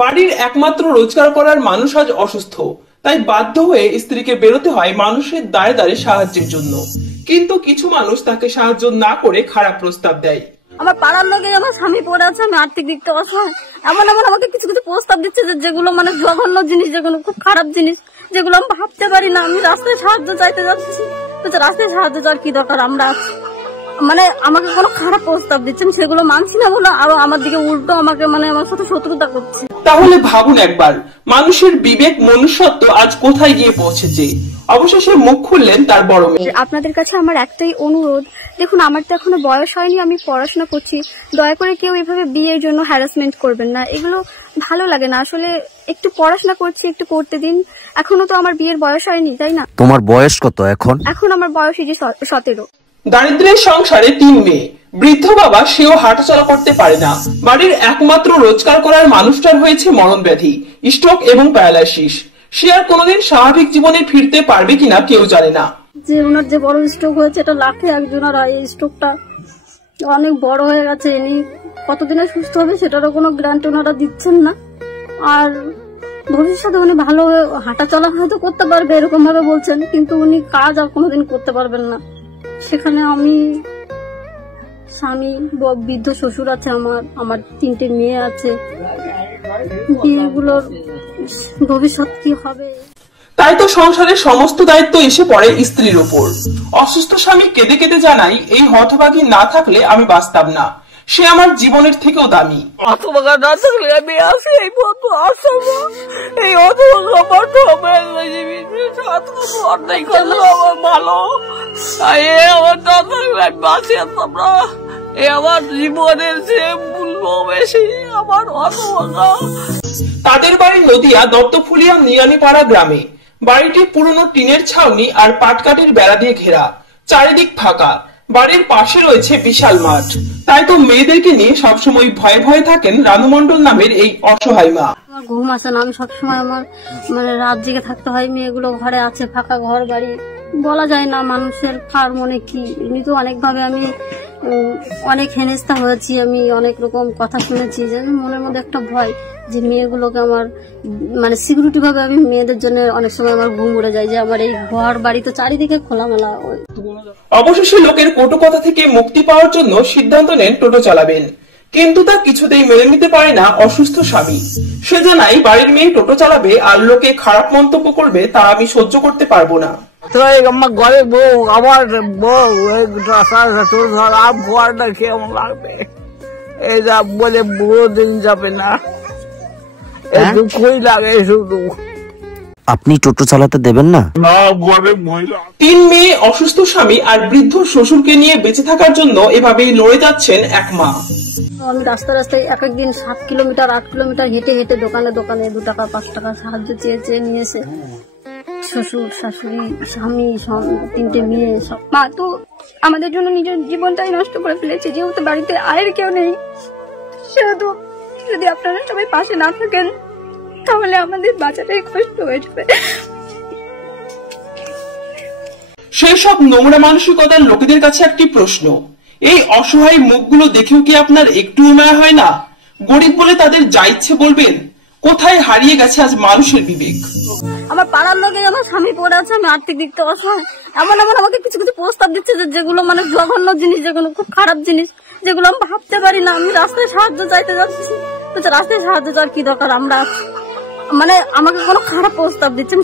বাড়ির একমাত্র রোজগার করার মানুষ আজ অসুস্থ, তাই বাধ্য হয়ে স্ত্রীকে বেরোতে হয় মানুষের দাঁড়ে দাঁড়ে সাহায্যের জন্য। কিন্তু কিছু মানুষ তাকে সাহায্য না করে খারাপ প্রস্তাব দেয়। আমার পাড়ার লোকে আমার স্বামী পড়ে আছে, আমি আর্থিক দিক থেকে অসহায়, এমন এমন আমাকে কিছু কিছু প্রস্তাব দিচ্ছে যেগুলো মানে জঘন্য জিনিস, যেগুলো খুব খারাপ জিনিস, যেগুলো আমি ভাবতে পারি না। আমি রাস্তায় সাহায্য চাইতে যাচ্ছি, রাস্তায় সাহায্য চাওয়ার কি দরকার? আমরা মানে আমাকে কোনো খারাপ প্রস্তাব দিচ্ছেন, সেগুলো মানছি না বলে আরো আমার দিকে উল্টো আমাকে মানে আমার সাথে শত্রুতা করছে। তাহলে ভাবুন একবার, মানুষের বিবেক মনুষ্যত্ব আজ কোথায় গিয়ে পৌঁছেছে। অবশেষে মুখ খুললেন তার বড় মেয়ে। আপনাদের কাছে আমার একটাই অনুরোধ, দেখুন আমার তো এখনো বয়স হয়নি, আমি পড়াশোনা করছি, দয়া করে কেউ এভাবে বিয়ের জন্য হ্যারাসমেন্ট করবেন না, এগুলো ভালো লাগে না। আসলে একটু পড়াশোনা করছি, একটু করতে দিন, এখনো তো আমার বিয়ের বয়স হয়নি, তাই না? তোমার বয়স কত এখন? এখন আমার বয়স 17। দারিদ্রের সংসারে 3 মেয়ে, বৃদ্ধ বাবা সেও হাঁটাচলা করতে পারে না। বাড়ির একমাত্র রোজগার করার মানুষটার হয়েছে মরণ ব্যাধি, স্ট্রোক এবং প্যারালাইসিস। সে আর কোনোদিন স্বাভাবিক জীবনে ফিরতে পারবে কিনা কেউ জানে না। যে ওনার যে বড় স্ট্রোক হয়েছে, এটা লাখে একজনের হয়। এই স্ট্রোকটা অনেক বড় হয়ে গেছে, ইনি কতদিনে সুস্থ হবে সেটারও কোনো গ্যারান্টি ওনারা দিচ্ছেন না। আর ভবিষ্যতে উনি ভালো হাঁটাচলা হয়তো করতে পারবে এরকম ভাবে বলছেন, কিন্তু উনি কাজ আর কোনোদিন করতে পারবেন না। সেখানে আমি স্বামী, বৃদ্ধ শ্বশুর আছে, আমার 3টে মেয়ে আছে, বিয়েগুলোর ভবিষ্যৎ কি হবে? তাই তো সংসারের সমস্ত দায়িত্ব এসে পড়ে স্ত্রীর উপর। অসুস্থ স্বামী কেঁদে কেঁদে জানাই, এই হতভাগী না থাকলে আমি বাঁচতাম না, সে আমার জীবনের থেকেও দামি। হতভাগা না থাকলে আমি আসি এই মতো আসবো, এই হতভাগা অন্যায় করলো আমার ভালো, আমার না থাকলে আমি বাঁচি আসতাম না। আমার জীবনের যে মূল্য বেশি আমার হতভাগা। তাদের বাড়ি নদিয়া দত্তফুলিয়া নিরানিপাড়া গ্রামে। বাড়িটি পুরনো টিনের ছাউনি আর পাটকাঠির বেড়া দিয়ে ঘেরা, চারিদিক ফাঁকা। বাড়ির পাশে রয়েছে বিশাল মাঠ। তাই তো মেয়েদেরকে নিয়ে সবসময় ভয়ে ভয়ে থাকেন রানু মণ্ডল নামের এই অসহায় মা। আমার ঘুম আসে না, আমি সবসময় আমার মানে রাত জেগে থাকতে হয়। মেয়েগুলো ঘরে আছে, ফাঁকা ঘর বাড়ি, বলা যায় না মানুষের কার মনে কি। এমনি তো অনেকভাবে আমি অনেক হেনস্থা হয়েছি, আমি অনেক রকম কথা শুনেছি, যে মনের মধ্যে একটা ভয় যে মেয়েগুলোকে আমার মানে সিকিউরিটি ভাবে আমি মেয়েদের জন্য অনেক সময় আমার ঘুম উড়ে যায়, যে আমার এই ঘর বাড়ি তো চারিদিকে খোলামেলা। অবশেষে লোকের কটু কথা থেকে মুক্তি পাওয়ার জন্য সিদ্ধান্ত নেন টোটো চালাবেন, কিন্তু তা কিছুতেই মেনে নিতে পারে না অসুস্থ স্বামী। সে জানাই, বাড়ির মেয়ে টোটো চালাবে আর লোকে খারাপ মন্তব্য করবে, তা আমি সহ্য করতে পারবো না। আমার ঘরে বউ, আমার বউ ঘরটা কেমন লাগবে এই যা বলে বুড়ো দিন যাবে না, দুঃখই লাগে শুধু। আপনি টোটো চালাতে দেবেন না? 3 মেয়ে, অসুস্থ স্বামী আর বৃদ্ধ শ্বশুরকে নিয়ে বেঁচে থাকার জন্য এভাবেই লড়ে যাচ্ছেন এক মা। আমি রাস্তায় রাস্তায় এক একদিন 7 কিলোমিটার 8 কিলোমিটার হেঁটে হেঁটে দোকানে দোকানে 2 টাকা 5 টাকা সাহায্য চেয়ে চেয়ে নিয়েছে। শ্বশুর, শাশুড়ি, স্বামী, 3টে মেয়ে, সব মা তো আমাদের জন্য নিজের জীবনটাই নষ্ট করে ফেলেছে। যেহেতু বাড়িতে আয়ের কেউ নেই, সেহেতু যদি আপনারা সবাই পাশে না থাকেন তাহলে আমাদের বাঁচাটাই কষ্ট হয়ে যাবে। সেসব নোংরা মানসিকতার লোকেদের কাছে একটি প্রশ্ন, এই অসহায় মুখগুলো দেখেও কি আপনার একটু মায়া হয় না? গরিব বলে তাদের যা ইচ্ছে বলবেন? কোথায় হারিয়ে গেছে আজ মানুষের বিবেক? আমার পাড়ার লোকে আমার স্বামী পড়ে আছে, আমি আর্থিক দিক থেকে অসহায়, এমন এমন আমাকে কিছু কিছু প্রস্তাব দিচ্ছে যেগুলো মানে জঘন্য জিনিস, যেগুলো খুব খারাপ জিনিস, যেগুলো আমি ভাবতে পারি না। আমি রাস্তায় সাহায্য চাইতে যাচ্ছি, রাস্তায় সাহায্য চাওয়ার কি দরকার? আমরা মানে আমাকে কোনো খারাপ প্রস্তাব দিচ্ছেন।